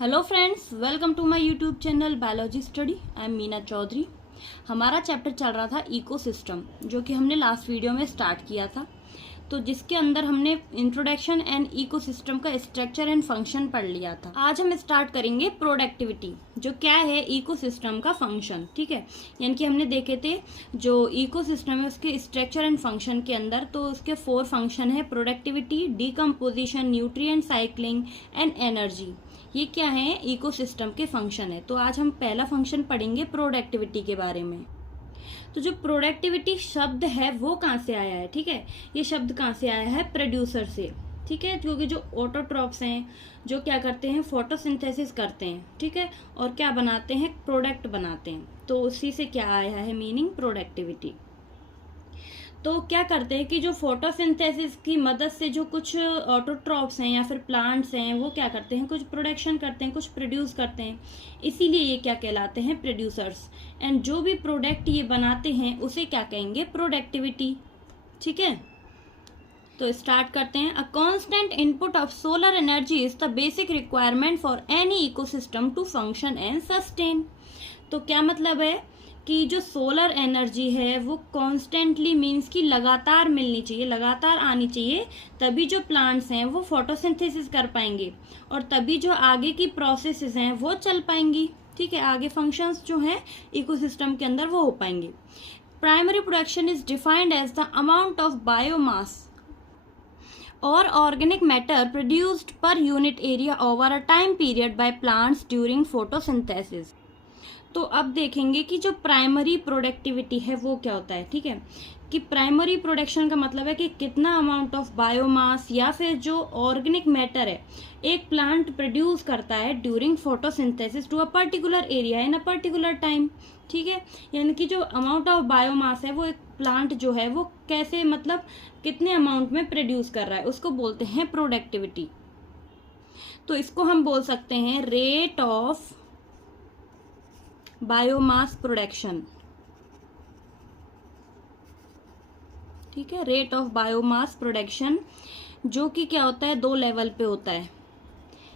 Hello friends, welcome to my YouTube channel biology study. I am Meena Chaudhary. हमारा chapter चल रहा था इकोसिस्टम, जो कि हमने लास्ट वीडियो में स्टार्ट किया था। तो जिसके अंदर हमने इंट्रोडक्शन एंड इकोसिस्टम का स्ट्रक्चर एंड फंक्शन पढ़ लिया था। आज हम स्टार्ट करेंगे प्रोडक्टिविटी, जो क्या है इकोसिस्टम का फंक्शन। ठीक है, यानी कि हमने देखे थे जो इकोसिस्टम है उसके स्ट्रक्चर एंड फंक्शन के अंदर, तो उसके 4 फंक्शन है: productivity, decomposition, nutrient cycling and energy. ये क्या है? इकोसिस्टम के फंक्शन है। तो आज हम पहला फंक्शन पढ़ेंगे प्रोडक्टिविटी के बारे में। तो जो प्रोडक्टिविटी शब्द है वो कहाँ से आया है? ठीक है, ये शब्द कहाँ से आया है? प्रोड्यूसर से। ठीक है, क्योंकि जो ऑटोट्रॉप्स हैं, जो क्या करते हैं, फोटोसिंथेसिस करते हैं, ठीक है, और क्या बनाते हैं? प्रोडक्ट बनाते हैं। तो उसी से क्या आया है मीनिंग प्रोडक्टिविटी। तो क्या करते हैं कि जो फोटोसिंथेसिस की मदद से जो कुछ ऑटोट्रॉप्स हैं या फिर प्लांट्स हैं, वो क्या करते हैं? कुछ प्रोडक्शन करते हैं, कुछ प्रोड्यूस करते हैं। इसीलिए ये क्या कहलाते हैं? प्रोड्यूसर्स। एंड जो भी प्रोडक्ट ये बनाते हैं उसे क्या कहेंगे? प्रोडक्टिविटी। ठीक है, तो स्टार्ट करते हैं। A constant input of solar energy is the basic requirement for any ecosystem to function and sustain. तो क्या मतलब है कि जो सोलर एनर्जी है वो कॉन्स्टेंटली मीन्स कि लगातार मिलनी चाहिए, लगातार आनी चाहिए, तभी जो प्लांट्स हैं वो फोटोसिंथेसिस कर पाएंगे और तभी जो आगे की प्रोसेसेस हैं वो चल पाएंगी। ठीक है, आगे फंक्शंस जो हैं इकोसिस्टम के अंदर वो हो पाएंगे। Primary production is defined as the amount of biomass or organic matter produced per unit area over a time period by plants during photosynthesis। तो अब देखेंगे कि जो प्राइमरी प्रोडक्टिविटी है वो क्या होता है। ठीक है, कि प्राइमरी प्रोडक्शन का मतलब है कि कितना अमाउंट ऑफ बायोमास या फिर जो ऑर्गेनिक मैटर है एक प्लांट प्रोड्यूस करता है during photosynthesis to a particular area in a particular time. ठीक है, यानी कि जो अमाउंट ऑफ बायोमास है वो एक प्लांट जो है वो कैसे, मतलब कितने अमाउंट में प्रोड्यूस कर रहा है, उसको बोलते हैं प्रोडक्टिविटी। तो इसको हम बोल सकते हैं रेट ऑफ बायोमास प्रोडक्शन। ठीक है, रेट ऑफ बायोमास प्रोडक्शन, जो कि क्या होता है? 2 लेवल पे होता है।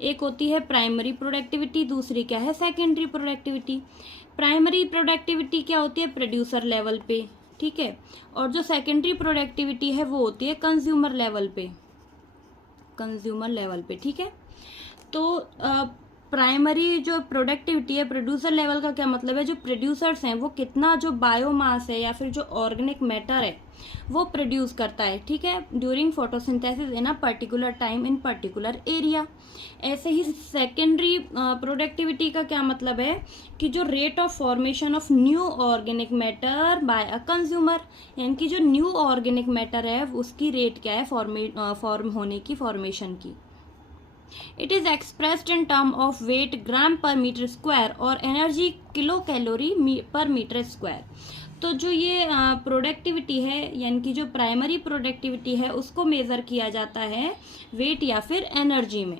एक होती है प्राइमरी प्रोडक्टिविटी, दूसरी क्या है? Secondary productivity. प्राइमरी प्रोडक्टिविटी क्या होती है? प्रोड्यूसर लेवल पे। ठीक है, और जो सेकेंडरी प्रोडक्टिविटी है वो होती है कंज्यूमर लेवल पे, कंज्यूमर लेवल पे। ठीक है, तो प्राइमरी जो प्रोडक्टिविटी है प्रोड्यूसर लेवल का क्या मतलब है? जो प्रोड्यूसर्स हैं वो कितना जो बायोमास है या फिर जो ऑर्गेनिक मैटर है वो प्रोड्यूस करता है। ठीक है, during photosynthesis in a particular time in particular area. ऐसे ही सेकेंडरी प्रोडक्टिविटी का क्या मतलब है? कि जो rate of formation of new organic matter bye a consumer, यानी कि जो न्यू ऑर्गेनिक मैटर है उसकी रेट क्या है फॉर्म होने की, फॉर्मेशन की। It is expressed in term of weight gram per meter square और energy किलो कैलोरी पर मीटर स्क्वायर। तो जो ये प्रोडक्टिविटी है यानी कि जो प्राइमरी प्रोडक्टिविटी है उसको मेजर किया जाता है वेट या फिर एनर्जी में।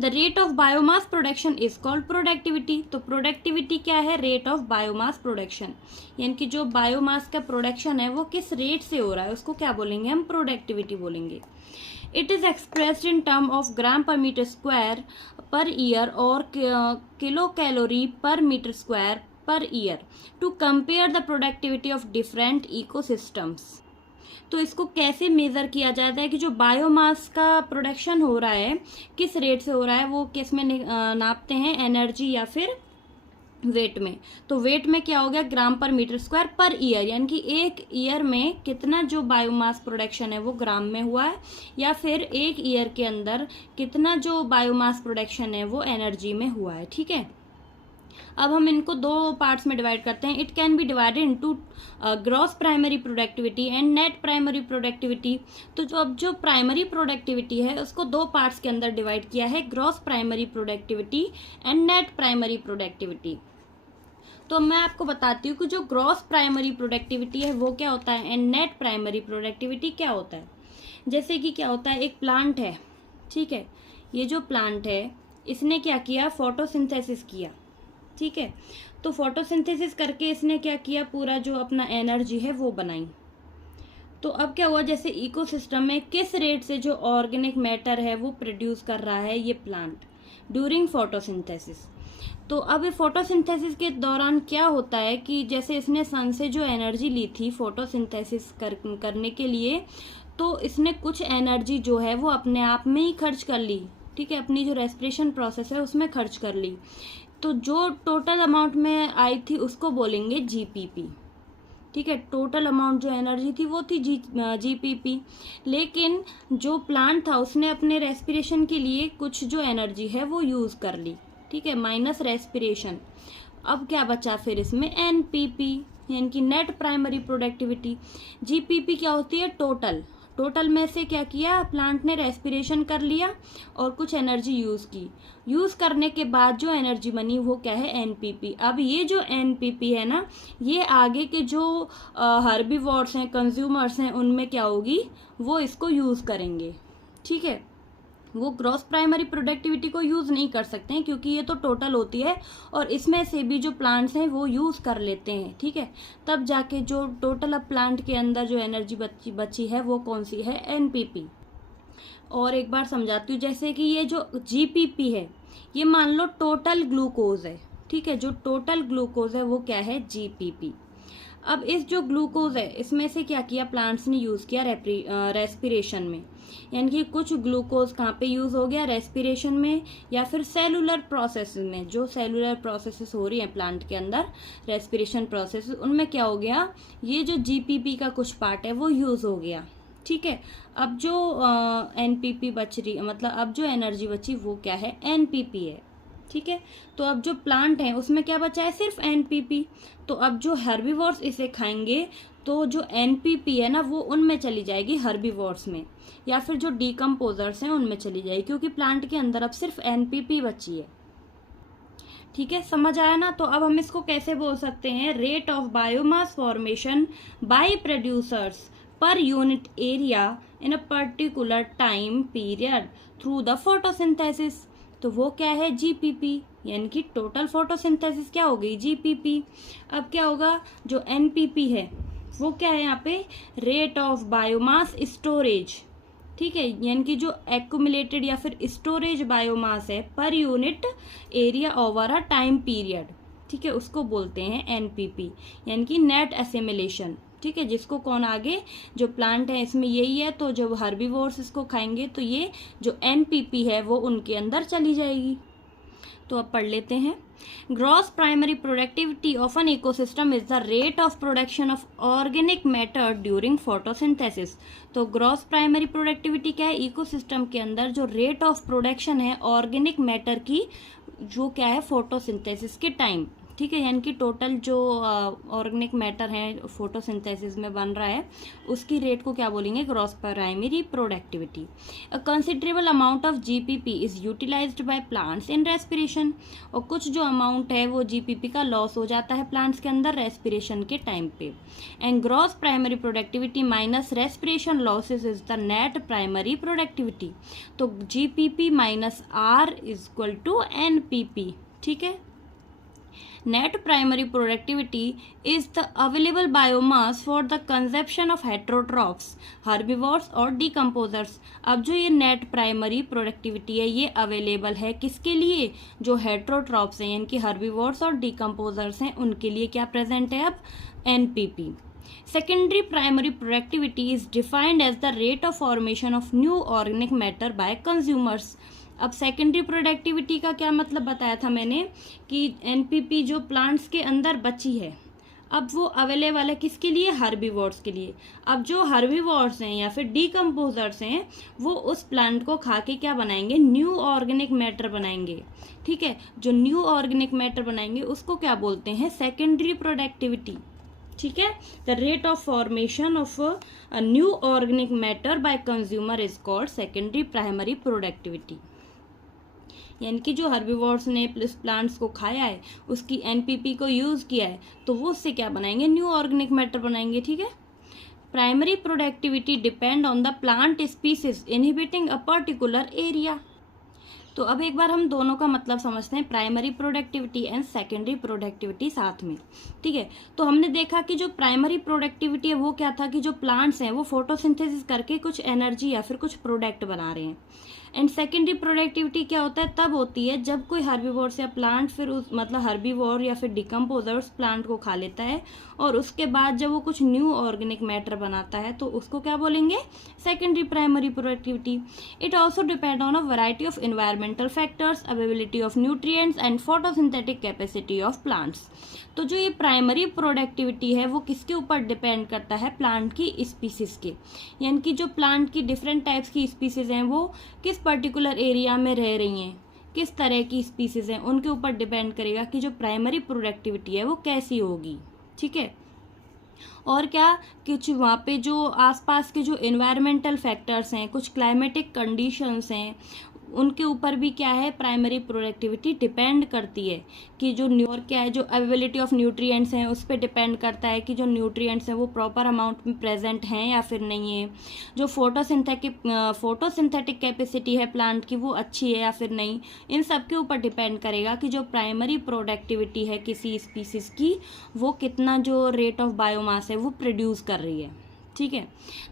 The rate of biomass production is called productivity. तो प्रोडक्टिविटी क्या है? रेट ऑफ बायोमास प्रोडक्शन, यानी कि जो बायोमास का प्रोडक्शन है वो किस रेट से हो रहा है उसको क्या बोलेंगे? हम प्रोडक्टिविटी बोलेंगे। It is expressed in term of gram per meter square per year और kilocalorie per meter square per year to compare the productivity of different ecosystems। तो इसको कैसे मेजर किया जाता है कि जो बायोमास का प्रोडक्शन हो रहा है किस रेट से हो रहा है, वो किस में नापते हैं? एनर्जी या फिर वेट में। तो वेट में क्या हो गया? ग्राम पर मीटर स्क्वायर पर ईयर, यानी कि एक ईयर में कितना जो बायोमास प्रोडक्शन है वो ग्राम में हुआ है, या फिर एक ईयर के अंदर कितना जो बायोमास प्रोडक्शन है वो एनर्जी में हुआ है। ठीक है, अब हम इनको 2 पार्ट्स में डिवाइड करते हैं। It can be divided into gross primary productivity and net primary productivity. तो जो प्राइमरी प्रोडक्टिविटी है उसको 2 पार्ट्स के अंदर डिवाइड किया है, gross primary productivity and net primary productivity. तो मैं आपको बताती हूँ कि जो ग्रॉस प्राइमरी प्रोडक्टिविटी है वो क्या होता है एंड नेट प्राइमरी प्रोडक्टिविटी क्या होता है। जैसे कि क्या होता है, एक प्लांट है। ठीक है, ये जो प्लांट है इसने क्या किया? फोटोसिंथेसिस किया। ठीक है, तो फोटोसिंथेसिस करके इसने क्या किया? पूरा जो अपना एनर्जी है वो बनाई। तो अब क्या हुआ? जैसे इकोसिस्टम में किस रेट से जो ऑर्गेनिक मैटर है वो प्रोड्यूस कर रहा है ये प्लांट, ड्यूरिंग फोटोसिंथेसिस। तो अब फोटोसिंथेसिस के दौरान क्या होता है कि जैसे इसने सन से जो एनर्जी ली थी फोटोसिंथेसिस करने के लिए, तो इसने कुछ एनर्जी जो है वो अपने आप में ही खर्च कर ली, ठीक है, अपनी जो रेस्पिरेशन प्रोसेस है उसमें खर्च कर ली। तो जो टोटल अमाउंट में आई थी उसको बोलेंगे जीपीपी, ठीक है। टोटल अमाउंट जो एनर्जी थी वो थी जीपीपी। लेकिन जो प्लांट था उसने अपने रेस्पिरेशन के लिए कुछ जो एनर्जी है वो यूज कर ली, ठीक है, माइनस रेस्पिरेशन। अब क्या बचा फिर इसमें एनपीपी, यानी कि नेट प्राइमरी प्रोडक्टिविटी। जीपीपी क्या होती है, टोटल में से क्या किया, प्लांट ने रेस्पिरेशन कर लिया और कुछ एनर्जी यूज की, यूज करने के बाद जो एनर्जी बनी वो क्या है, एनपीपी। अब ये जो एनपीपी है ना, ये आगे के जो हर्बीवोर्स हैं, कंज्यूमर्स हैं, उनमें क्या होगी, वो इसको यूज करेंगे, ठीक है। वो ग्रॉस प्राइमरी प्रोडक्टिविटी को यूज नहीं कर सकते हैं क्योंकि ये तो टोटल होती है और इसमें से भी जो प्लांट्स हैं वो यूज कर लेते हैं, ठीक है। तब जाके जो टोटल अब प्लांट के अंदर जो एनर्जी बची है वो कौन सी है, एनपीपी। और एक बार समझाती हूँ, जैसे कि ये जो जीपीपी है ये मान लो टोटल ग्लूकोज है, ठीक है, जो टोटल ग्लूकोज है वो क्या है, जीपीपी। अब इस जो ग्लूकोज है इसमें से क्या किया, प्लांट्स ने यूज किया रेस्पिरेशन में, यानी कि कुछ ग्लूकोज कहाँ पे यूज हो गया, रेस्पिरेशन में या फिर सेलुलर प्रोसेस में। जो सेलुलर प्रोसेसेस हो रही हैं प्लांट के अंदर, रेस्पिरेशन प्रोसेस, उनमें क्या हो गया, ये जो जीपीपी का कुछ पार्ट है वो यूज हो गया, ठीक है। अब जो एनपीपी बच रही, मतलब अब जो एनर्जी बची वो क्या है, एनपीपी है, ठीक है। तो अब जो प्लांट है उसमें क्या बचा है, सिर्फ एनपीपी। तो अब जो हर्बीवोर्स इसे खाएंगे तो जो एनपीपी है ना वो उनमें चली जाएगी, हर्बीवोर्स में, या फिर जो डीकम्पोजर्स हैं उनमें चली जाएगी, क्योंकि प्लांट के अंदर अब सिर्फ एनपीपी बची है, ठीक है। समझ आया ना। तो अब हम इसको कैसे बोल सकते हैं, rate of biomass formation by producers per unit area in a particular time period through the photosynthesis. तो वो क्या है, जीपीपी, यानी कि टोटल फोटोसिंथेसिस क्या हो गई, जीपीपी। अब क्या होगा, जो एनपीपी है वो क्या है यहाँ पे, रेट ऑफ बायोमास स्टोरेज, ठीक है, यानी कि जो एक्यूमुलेटेड या फिर स्टोरेज बायोमास है per unit area over a time period, ठीक है, उसको बोलते हैं एनपीपी, यानी कि नेट एसिमिलेशन, ठीक है। जिसको कौन आगे, जो प्लांट है इसमें यही है, तो जब हर्बीवोर्स इसको खाएंगे तो ये जो एनपीपी है वो उनके अंदर चली जाएगी। तो अब पढ़ लेते हैं, gross primary productivity of an ecosystem is the rate of production of organic matter during photosynthesis. तो ग्रॉस प्राइमरी प्रोडक्टिविटी क्या है, इकोसिस्टम के अंदर जो रेट ऑफ प्रोडक्शन है ऑर्गेनिक मैटर की, जो क्या है, फोटोसिंथेसिस के टाइम, ठीक है, यानी कि टोटल जो ऑर्गेनिक मैटर है फोटोसिंथेसिस में बन रहा है उसकी रेट को क्या बोलेंगे, gross primary productivity. A considerable amount of GPP is utilized by plants in respiration. और कुछ जो अमाउंट है वो जीपीपी का लॉस हो जाता है प्लांट्स के अंदर रेस्पिरेशन के टाइम पे। And gross primary productivity minus respiration losses is the net primary productivity. तो GPP minus R is equal to NPP, ठीक है। Net primary productivity is the available biomass for the consumption of heterotrophs, herbivores और decomposers। अब जो ये net primary productivity है ये available है किसके लिए, जो heterotrophs हैं यानी कि herbivores और decomposers हैं उनके लिए क्या present है अब, NPP। Secondary primary productivity is defined as the rate of formation of new organic matter by consumers। अब सेकेंडरी प्रोडक्टिविटी का क्या मतलब बताया था मैंने कि एनपीपी जो प्लांट्स के अंदर बची है अब वो अवेलेबल है किसके लिए, हर्बीवोर्स के लिए। अब जो हर्बीवोर्स हैं या फिर डीकम्पोजर्स हैं वो उस प्लांट को खा के क्या बनाएंगे, न्यू ऑर्गेनिक मैटर बनाएंगे, ठीक है। जो न्यू ऑर्गेनिक मैटर बनाएंगे उसको क्या बोलते हैं, सेकेंडरी प्रोडक्टिविटी, ठीक है। The rate of formation of a new organic matter by consumer is called secondary primary productivity. यानी कि जो हर्बीवोर्स ने प्लांट्स को खाया है उसकी एनपीपी को यूज किया है तो वो उससे क्या बनाएंगे, न्यू ऑर्गेनिक मैटर बनाएंगे, ठीक है। Primary productivity depend on the plant species inhibiting a particular area. तो अब एक बार हम दोनों का मतलब समझते हैं, primary productivity and secondary productivity साथ में। ठीक है, तो हमने देखा कि जो प्राइमरी प्रोडक्टिविटी है वो क्या था कि जो प्लांट्स हैं वो फोटोसिंथेसिस करके कुछ एनर्जी या फिर कुछ प्रोडक्ट बना रहे हैं। एंड सेकेंडरी प्रोडक्टिविटी क्या होता है, तब होती है जब कोई हर्बीवोर्स या प्लांट फिर उस मतलब हर्बीवोर या फिर डिकम्पोजर्स प्लांट को खा लेता है और उसके बाद जब वो कुछ न्यू ऑर्गेनिक मैटर बनाता है तो उसको क्या बोलेंगे, secondary primary productivity. It also depend on a variety of environmental factors, availability of nutrients and photosynthetic capacity of plants. तो जो ये प्राइमरी प्रोडक्टिविटी है वो किसके ऊपर डिपेंड करता है, प्लांट की स्पीसीज के, यानी कि जो प्लांट की डिफरेंट टाइप्स की स्पीसीज हैं वो किस पर्टिकुलर एरिया में रह रही हैं, किस तरह की स्पीसीज हैं, उनके ऊपर डिपेंड करेगा कि जो प्राइमरी प्रोडक्टिविटी है वो कैसी होगी। ठीक है, और क्या, कुछ वहाँ पे जो आसपास के जो एनवायरमेंटल फैक्टर्स हैं, कुछ क्लाइमेटिक कंडीशंस हैं, उनके ऊपर भी क्या है, प्राइमरी प्रोडक्टिविटी डिपेंड करती है कि जो और क्या है, जो अवेलेबिलिटी ऑफ न्यूट्रिएंट्स हैं उस पर डिपेंड करता है कि जो न्यूट्रिएंट्स हैं वो प्रॉपर अमाउंट में प्रेजेंट हैं या फिर नहीं है, जो फोटोसिंथेटिक कैपेसिटी है प्लांट की वो अच्छी है या फिर नहीं, इन सब के ऊपर डिपेंड करेगा कि जो प्राइमरी प्रोडक्टिविटी है किसी स्पीसीज की वो कितना जो रेट ऑफ बायोमास है वो प्रोड्यूस कर रही है। ठीक है,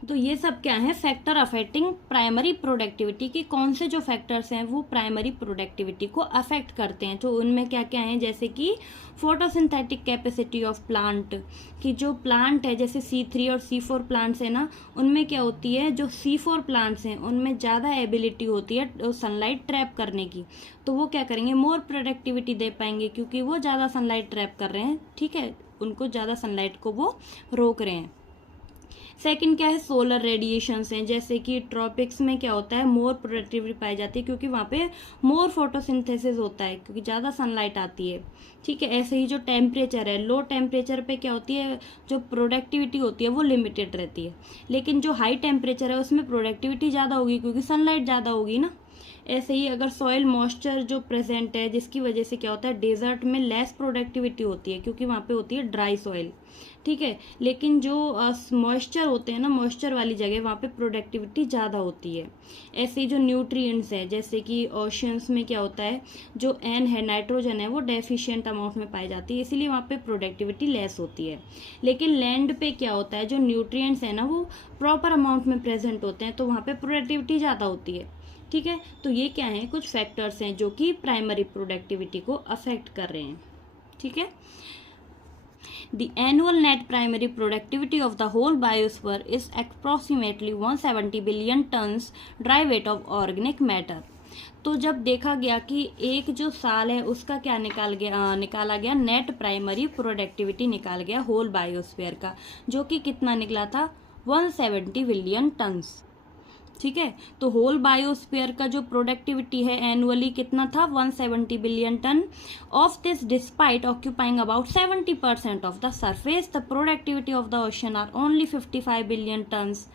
तो ये सब क्या है, फैक्टर अफेक्टिंग प्राइमरी प्रोडक्टिविटी के कौन से जो फैक्टर्स हैं वो प्राइमरी प्रोडक्टिविटी को अफेक्ट करते हैं। तो उनमें क्या क्या हैं, जैसे कि फोटोसिंथेटिक कैपेसिटी ऑफ प्लांट, कि जो प्लांट है जैसे C3 और C4 प्लांट्स है ना, उनमें क्या होती है, जो C4 प्लांट्स हैं उनमें ज़्यादा एबिलिटी होती है सनलाइट ट्रैप करने की, तो वो क्या करेंगे, मोर प्रोडक्टिविटी दे पाएंगे क्योंकि वो ज़्यादा सनलाइट ट्रैप कर रहे हैं। ठीक है, उनको ज़्यादा सनलाइट को वो रोक रहे हैं। सेकंड क्या है, सोलर रेडिएशंस हैं, जैसे कि ट्रॉपिक्स में क्या होता है, मोर प्रोडक्टिविटी पाई जाती है क्योंकि वहाँ पे मोर फोटोसिंथेसिस होता है क्योंकि ज़्यादा सनलाइट आती है। ठीक है, ऐसे ही जो टेम्परेचर है, लो टेम्परेचर पे क्या होती है, जो प्रोडक्टिविटी होती है वो लिमिटेड रहती है, लेकिन जो हाई टेम्परेचर है उसमें प्रोडक्टिविटी ज़्यादा होगी क्योंकि सनलाइट ज़्यादा होगी ना। ऐसे ही अगर सॉइल मॉइस्चर जो प्रेजेंट है, जिसकी वजह से क्या होता है, डेजर्ट में लेस प्रोडक्टिविटी होती है क्योंकि वहाँ पे होती है ड्राई सॉइल। ठीक है, लेकिन जो मॉइस्चर होते हैं ना, मॉइस्चर वाली जगह वहाँ पे प्रोडक्टिविटी ज़्यादा होती है। ऐसे ही जो न्यूट्रिएंट्स है, जैसे कि ओशंस में क्या होता है, जो एन है, नाइट्रोजन है, वो डेफिशिएंट अमाउंट में पाई जाती है, इसीलिए वहाँ पे प्रोडक्टिविटी लेस होती है। लेकिन लैंड पे क्या होता है, जो न्यूट्रिएंट्स है ना वो प्रॉपर अमाउंट में प्रेजेंट होते हैं, तो वहाँ पे प्रोडक्टिविटी ज़्यादा होती है। ठीक है, तो ये क्या है, कुछ फैक्टर्स हैं जो कि प्राइमरी प्रोडक्टिविटी को अफेक्ट कर रहे हैं। ठीक है, The annual net primary productivity of the whole biosphere is approximately 170 billion tons dry weight of organic matter. तो जब देखा गया कि एक जो साल है उसका क्या निकाला गया नेट प्राइमरी प्रोडक्टिविटी निकाल गया होल बायोस्फीयर का, जो कि कितना निकला था, 170 बिलियन टन्स। ठीक है, तो होल बायोस्फीयर का जो प्रोडक्टिविटी है एनुअली कितना था, 170 billion ton. Of this, despite occupying about 70% of the surface, the productivity of the ocean are only 55 billion tons.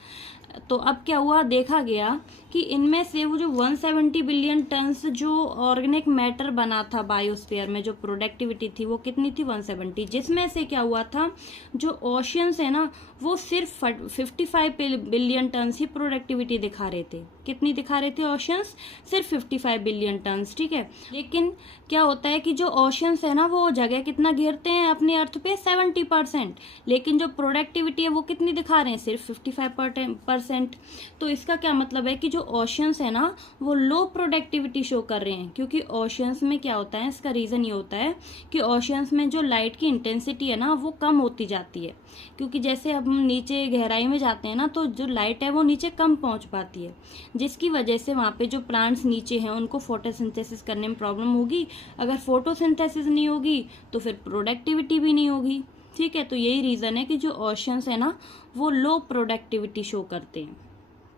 तो अब क्या हुआ, देखा गया कि इनमें से वो जो 170 बिलियन टन्स जो ऑर्गेनिक मैटर बना था बायोस्फीयर में, जो प्रोडक्टिविटी थी वो कितनी थी, 170, जिसमें से क्या हुआ था, जो ओशियंस है ना वो सिर्फ 55 बिलियन टन्स ही प्रोडक्टिविटी दिखा रहे थे। कितनी दिखा रहे थे ओशियंस, सिर्फ 55 बिलियन टन्स। ठीक है, लेकिन क्या होता है कि जो ओशियंस है ना वो जगह कितना घेरते हैं अपने अर्थ पे, 70%, लेकिन जो प्रोडक्टिविटी है वो कितनी दिखा रहे हैं, सिर्फ 55%। तो इसका क्या मतलब है कि जो ओशियंस है ना वो लो प्रोडक्टिविटी शो कर रहे हैं, क्योंकि ओशियंस में क्या होता है, इसका रीज़न ये होता है कि ओशियंस में जो लाइट की इंटेंसिटी है ना वो कम होती जाती है, क्योंकि जैसे हम नीचे गहराई में जाते हैं ना तो जो लाइट है वो नीचे कम पहुंच पाती है, जिसकी वजह से वहाँ पे जो प्लांट्स नीचे हैं उनको फोटोसिंथेसिस करने में प्रॉब्लम होगी। अगर फोटोसिंथेसिस नहीं होगी तो फिर प्रोडक्टिविटी भी नहीं होगी। ठीक है, तो यही रीज़न है कि जो ओशियंस है ना वो लो प्रोडक्टिविटी शो करते हैं।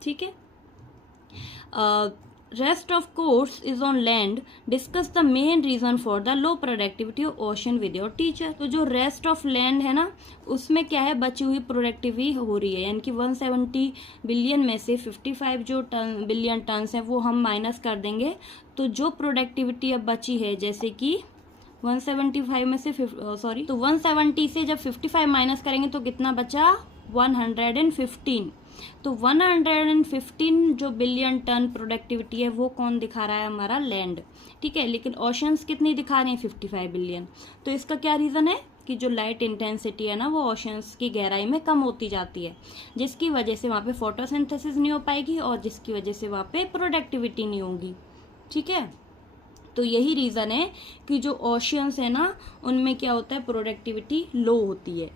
ठीक है, rest of course is on land, discuss the main reason for the low productivity of ocean with your teacher. तो जो रेस्ट ऑफ लैंड है ना उसमें क्या है, बची हुई प्रोडक्टिविटी हो रही है, यानी कि 170 बिलियन में से 55 जो बिलियन टन्स हैं वो हम माइनस कर देंगे, तो जो प्रोडक्टिविटी अब बची है, जैसे कि 175 में से तो 170 से जब 55 माइनस करेंगे तो कितना बचा, 115। तो 115 जो बिलियन टन प्रोडक्टिविटी है वो कौन दिखा रहा है, हमारा लैंड, ठीक है। लेकिन ओशंस कितनी दिखा रहे हैं, 55 बिलियन। तो इसका क्या रीज़न है कि जो लाइट इंटेंसिटी है ना वो ओशंस की गहराई में कम होती जाती है, जिसकी वजह से वहाँ पे फोटोसिंथेसिस नहीं हो पाएगी और जिसकी वजह से वहाँ पे प्रोडक्टिविटी नहीं होगी, ठीक है। तो यही रीज़न है कि जो ओशियंस है ना उनमें क्या होता है, प्रोडक्टिविटी लो होती है।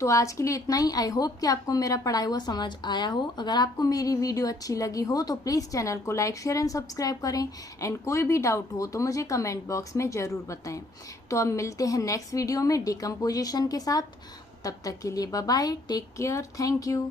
तो आज के लिए इतना ही। आई होप कि आपको मेरा पढ़ाया हुआ समझ आया हो। अगर आपको मेरी वीडियो अच्छी लगी हो तो प्लीज़ चैनल को लाइक शेयर एंड सब्सक्राइब करें। एंड कोई भी डाउट हो तो मुझे कमेंट बॉक्स में ज़रूर बताएं। तो अब मिलते हैं नेक्स्ट वीडियो में डिकम्पोजिशन के साथ। तब तक के लिए bye bye, take care, thank you.